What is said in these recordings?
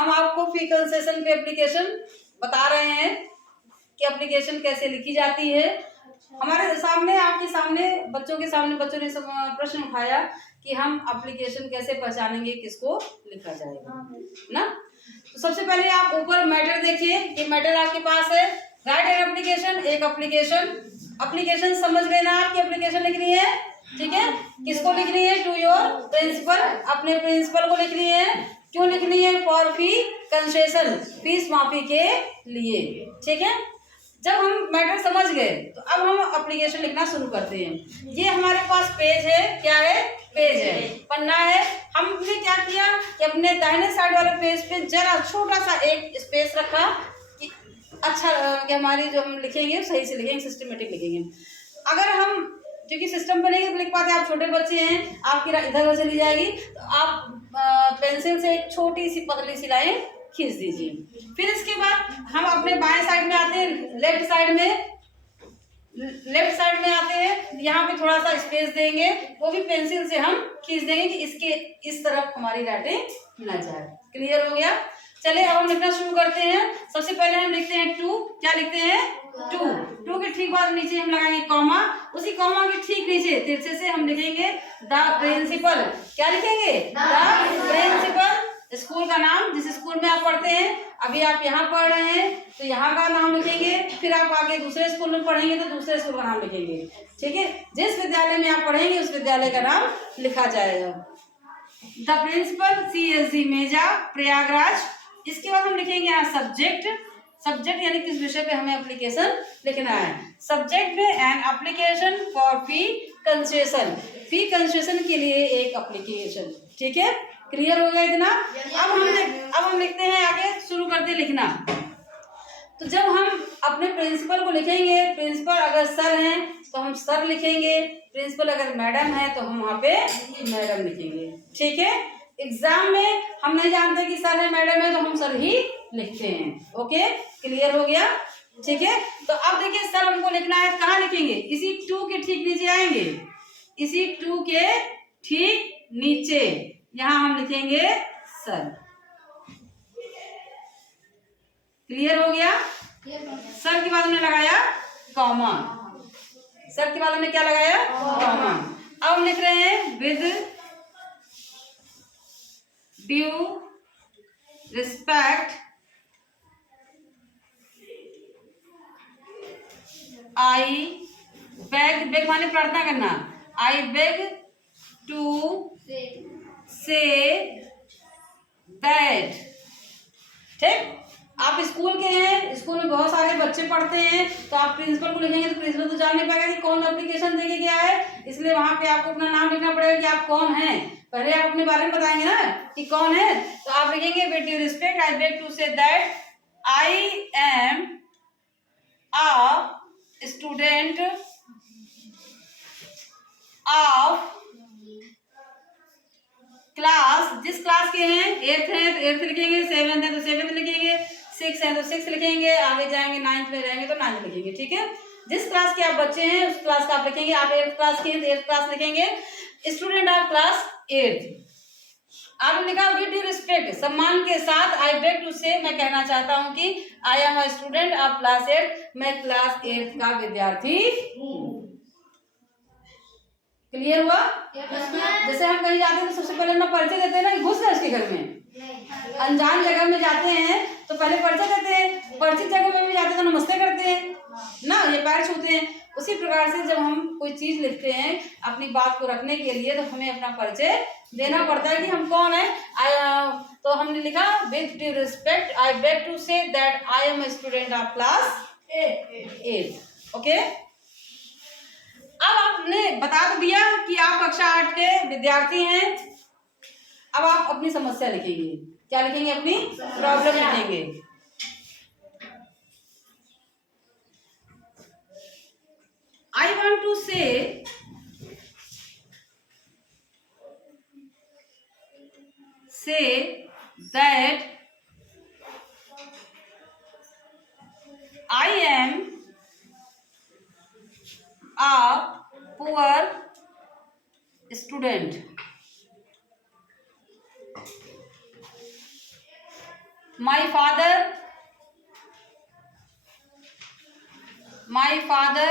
हम आपको फी कंसेशन पे एप्लीकेशन बता रहे हैं कि एप्लीकेशन कैसे लिखी जाती है। हमारे सामने, आपके सामने, बच्चों के सामने बच्चों ने प्रश्न उठाया कि हम एप्लीकेशन कैसे पहचानेंगे किसको लिखा जाएगा ना। तो सबसे पहले आप ऊपर मैटर देखिए, ये मैटर आपके पास है। राइट एन एप्लीकेशन, एक एप्लीकेशन समझ गए ना आप कि एप्लीकेशन लिखनी है, ठीक है। किसको लिखनी है? टू योर प्रिंसिपल, अपने प्रिंसिपल को लिखनी है। क्यों लिखनी है? फॉर फी कंसेशन, फीस माफी के लिए, ठीक है। जब हम मैटर समझ गए तो अब हम एप्लीकेशन लिखना शुरू करते हैं। ये हमारे पास पेज है, क्या है? पेज है, पन्ना है। हमने क्या किया कि अपने दाहिने साइड वाले पेज पे जरा छोटा सा एक स्पेस रखा कि अच्छा कि हमारी जो हम लिखेंगे सही से लिखेंगे, सिस्टमेटिक लिखेंगे। अगर हम क्योंकि सिस्टम पे नहीं लिख पाते, आप छोटे बच्चे हैं, आपकी इधर उधर चली जाएगी, तो आप पेंसिल से एक छोटी सी पतली सी लाइन खींच दीजिए। फिर इसके बाद हम अपने बाएं साइड में आते हैं, लेफ्ट साइड में आते हैं। यहाँ पे थोड़ा सा स्पेस देंगे, वो भी पेंसिल से हम खींच देंगे कि इसके इस तरफ हमारी राइटिंग ना जाए। क्लियर हो गया? चलिए अब हम लिखना शुरू करते हैं। सबसे पहले हम लिखते हैं टू। क्या लिखते हैं? टू के ठीक बाद नीचे हम लगाएंगे कॉमा। उसी कॉमा के ठीक नीचे तिरछे से हम लिखेंगे द प्रिंसिपल। क्या लिखेंगे? The principal. स्कूल का नाम, जिस स्कूल में आप पढ़ते हैं, अभी आप यहाँ पढ़ रहे हैं तो यहाँ का नाम लिखेंगे। फिर आप आगे दूसरे स्कूल में पढ़ेंगे तो दूसरे स्कूल का नाम लिखेंगे, ठीक है। जिस विद्यालय में आप पढ़ेंगे उस विद्यालय का नाम लिखा जाएगा। The principal CSG Meja, Prayagraj. इसके बाद हम लिखेंगे यहाँ सब्जेक्ट यानी किस विषय पे हमें एप्लीकेशन लिखना है। सब्जेक्ट में an application for fee concession, fee concession के लिए एक एप्लीकेशन, ठीक है। क्लियर हो गया इतना? अब हम लिखते हैं, आगे शुरू करते लिखना। तो जब हम अपने प्रिंसिपल को लिखेंगे, प्रिंसिपल अगर सर हैं तो हम सर लिखेंगे, प्रिंसिपल अगर मैडम है तो हम वहाँ पे मैडम लिखेंगे, ठीक है। एग्जाम में हम नहीं जानते कि सर है मैडम है तो हम सर ही लिखते हैं। ओके, क्लियर हो गया? ठीक है। तो अब देखिए सर हमको लिखना है, कहाँ लिखेंगे? इसी टू के ठीक नीचे आएंगे, इसी टू के ठीक नीचे यहाँ हम लिखेंगे सर। क्लियर हो गया? सर के बाद हमने लगाया कॉमा, सर के बाद हमने क्या लगाया? कॉमा। अब हम लिख रहे हैं with due respect I beg माने प्रार्थना करना, I beg to say that. ठीक, आप स्कूल के हैं, स्कूल में बहुत सारे बच्चे पढ़ते हैं, तो आप प्रिंसिपल को लिखेंगे तो प्रिंसिपल तो जान नहीं पाएगा कि कौन एप्लीकेशन देके गया है, इसलिए वहां पे आपको अपना नाम लिखना पड़ेगा कि आप कौन हैं। पहले आप अपने बारे में बताएंगे ना कि कौन है, तो आप लिखेंगे with due respect I beg to say that I am a student of class, जिस क्लास के हैं, 8th है तो 8th लिखेंगे, 7th है तो 7th लिखेंगे, 6th है तो 6th लिखेंगे, आगे जाएंगे 9th में रहेंगे तो 9th लिखेंगे, ठीक है। जिस क्लास के आप बच्चे हैं उस क्लास का आप लिखेंगे। आप 8th क्लास के हैं तो 8th क्लास लिखेंगे, स्टूडेंट ऑफ क्लास 8th। आपने लिखा विद ड्यू रिस्पेक्ट, सम्मान के साथ, आई बेग टू से, मैं कहना चाहता हूँ कि I am a student of class 8, मैं क्लास 8th का विद्यार्थी हूँ। क्लियर हुआ? जैसे हम कहीं जाते हैं तो सबसे पहले ना परिचय देते हैं ना कि घुस गए उसके घर में। अनजान जगह में जाते हैं तो पहले परिचय देते हैं, परिचित जगह में भी जाते हैं तो नमस्ते करते हैं ना, ये पैर छूते हैं। उसी प्रकार से जब हम कोई चीज लिखते हैं अपनी बात को रखने के लिए तो हमें अपना परिचय देना पड़ता है कि हम कौन है। तो हमने लिखा with due respect I beg to say that I am a student of class 8। Okay, अब आपने बता तो दिया कि आप कक्षा 8 के विद्यार्थी हैं। अब आप अपनी समस्या लिखेंगे। क्या लिखेंगे? अपनी प्रॉब्लम लिखेंगे। I want to say that I am a poor student. My father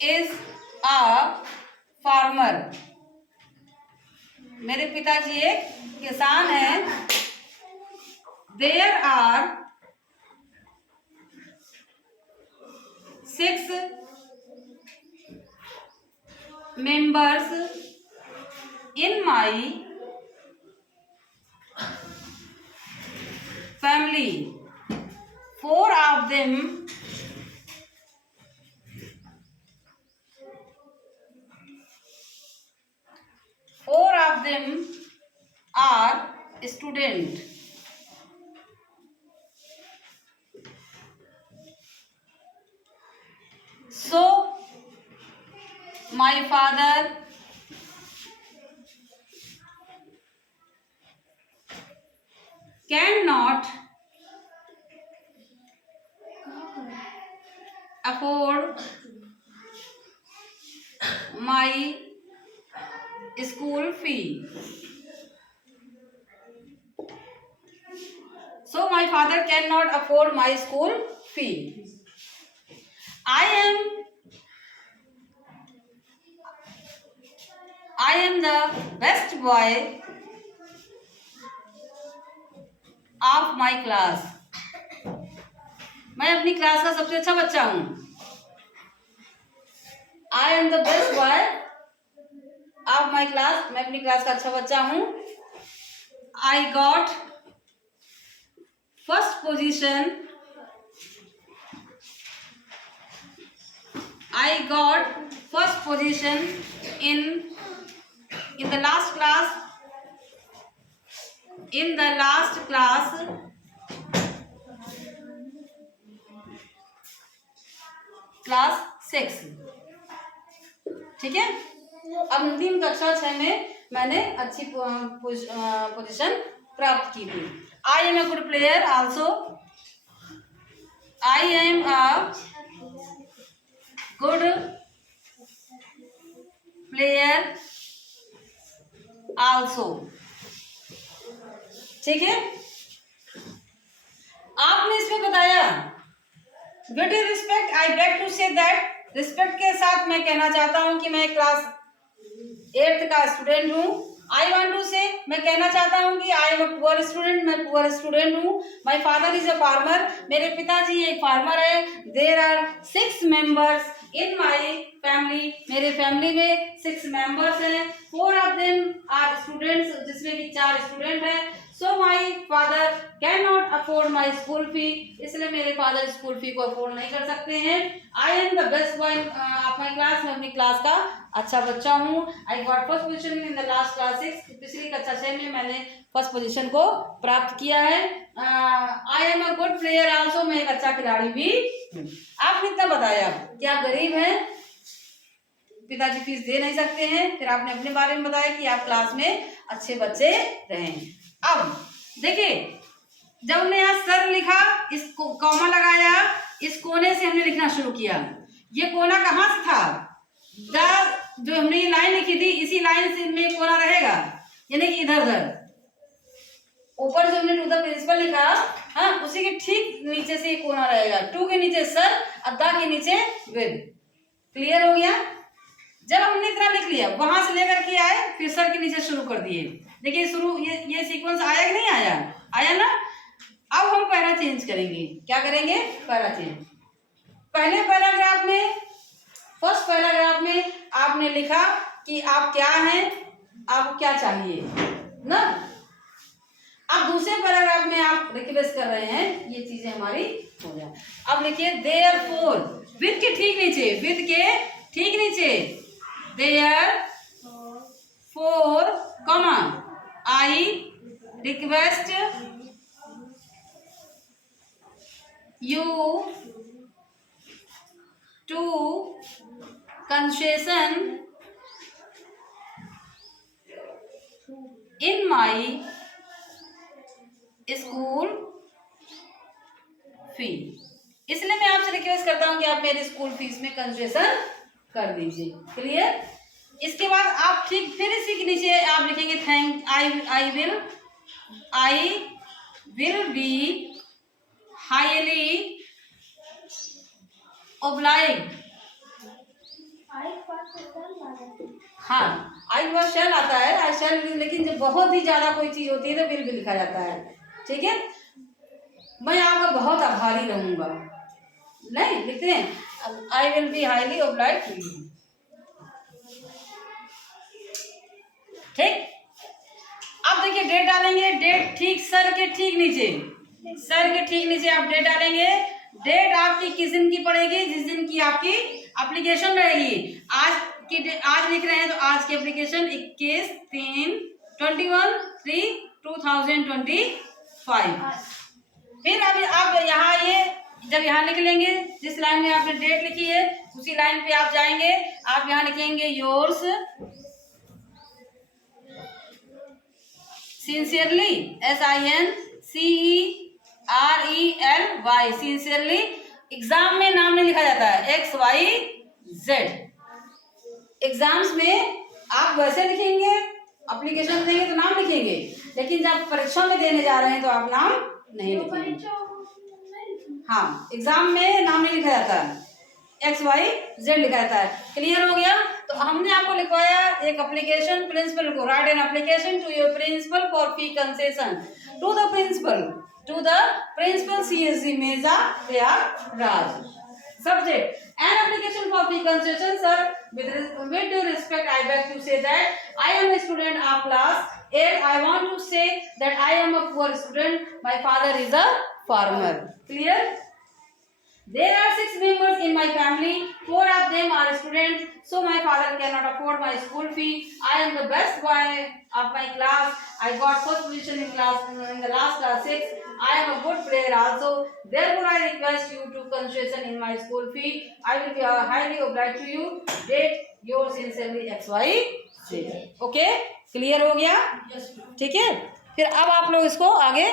is a farmer. मेरे पिताजी एक किसान हैं. There are 6 members in my family. 4 of them are student. So my father cannot afford my school fee. So my father cannot afford my school fee. I am the best boy of my class. मैं अपनी class का सबसे अच्छा बच्चा हूँ. I am the best boy of my class. मैं अपनी class का अच्छा बच्चा हूँ. I got first position in the last class. Class 6. ठीक है. अब अंतिम कक्षा 6 में मैंने अच्छी पोजीशन प्राप्त की थी. I am a good player also. I am a good player also. ठीक है. आपने इसमें बताया with respect. I beg to say that. Respect के साथ मैं कहना चाहता हूं कि मैं क्लास 8th का स्टूडेंट हूं. आई वांट टू से मैं कहना चाहता हूं कि I am a poor student. मैं पुअर स्टूडेंट हूं. My father is a farmer. मेरे पिताजी एक फार्मर है. There are 6 members in my family. मेरे फैमिली में 6 मेंबर्स हैं. 4 ऑफ देम आर स्टूडेंट्स, जिसमें कि 4 स्टूडेंट हैं. So my father can not afford my school fee. इसलिए मेरे फादर स्कूल फी को अफोर्ड नहीं कर सकते हैं. I am the best boy of my class. मैं अपनी क्लास का अच्छा बच्चा हूँ. I got first position in the last class 6. पिछली कक्षा 6 में मैंने फर्स्ट पोजीशन को प्राप्त किया है. आई am a good player also. मैं एक अच्छा खिलाड़ी भी हूँ. आपने इतना बताया कि आप गरीब हैं, पिताजी फीस दे नहीं सकते हैं. फिर आपने अपने बारे में बताया कि आप क्लास में अच्छे बच्चे रहे. अब देखिए, जब हमने यहाँ सर लिखा, इसको कॉमा लगाया, इस कोने से हमने लिखना शुरू किया. ये कोना कहाँ से था? जो हमने ये लाइन लिखी थी, इसी लाइन से में कोना रहेगा, यानी कि इधर उधर. ऊपर जो हमने टू द प्रिंसिपल लिखा, हाँ, उसी के ठीक नीचे से ये कोना रहेगा. टू के नीचे सर और द के नीचे विद. क्लियर हो गया? जब हमने इतना लिख लिया, वहां से लेकर के आए, फिर सर के नीचे शुरू कर दिए. देखिए शुरू ये सीक्वेंस आया कि नहीं आया? आया ना. अब हम पैरा चेंज करेंगे. क्या करेंगे? Para change. पहले पैराग्राफ में, फर्स्ट पैराग्राफ में आपने लिखा कि आप क्या हैं, आपको क्या चाहिए ना. अब दूसरे पैराग्राफ में आप रिक्वेस्ट कर रहे हैं ये चीजें हमारी हो जाए. अब लिखिए देयरफॉर. विद के ठीक नीचे, विद के ठीक नीचे therefore comma I request you to concession in my school fee. इसलिए मैं आपसे रिक्वेस्ट करता हूं कि आप मेरे स्कूल फीस में कंसेशन कर दीजिए. क्लियर? इसके बाद आप ठीक फिर इसी के नीचे आप लिखेंगे thank I will be highly obliged। हाँ, आई वर्ड शैल आता है, आई शैल भी, लेकिन जब बहुत ही ज्यादा कोई चीज होती है तो विल भी लिखा जाता है। ठीक है, मैं आपका बहुत आभारी रहूंगा, नहीं लिखते हैं I will be highly obliged to you. ठीक, अब देखिए डेट डालेंगे, डेट ठीक सर के ठीक नीचे, सर के ठीक नीचे आप डेट डालेंगे। डेट आपकी किस दिन की पड़ेगी? जिस दिन की आपकी एप्लीकेशन रहेगी। आज लिख रहे हैं तो आज की एप्लीकेशन 21/3/2025। फिर अब आप यहाँ ये जब यहाँ लिख लेंगे, जिस लाइन में आपने डेट लिखी है उसी लाइन पे आप जाएंगे, आप यहाँ लिखेंगे yours sincerely, SINCERELY, sincerely. Exam में नाम नहीं लिखा जाता है XYZ। एग्जाम्स में आप वैसे लिखेंगे, एप्लीकेशन देंगे तो नाम लिखेंगे, लेकिन जब परीक्षा में देने जा रहे हैं तो आप नाम नहीं लिखेंगे। हाँ, एग्जाम में नाम नहीं लिखा जाता है, XYZ लिखा जाता है। क्लियर हो गया? तो हमने आपको लिखवाया एक एप्लीकेशन प्रिंसिपल को, write an application to your principal for fee concession to the principal CSG Meja Prayagraj. Subject, an application for fee concession, sir. With due respect, I beg to say that I am a student of class 8. I want to say that I am a poor student. My father is a farmer. Clear? There are 6 members in my family. 4 of them are students, so my father cannot afford my school fee. I am the best boy of my class. I got first position in the last class 6. I am a good player also. Therefore, I request you to concession in my school fee. I will be highly obliged to you. Date yours sincerely XYZ. Okay? Clear हो गया? ठीक है? फिर अब आप लोग इसको आगे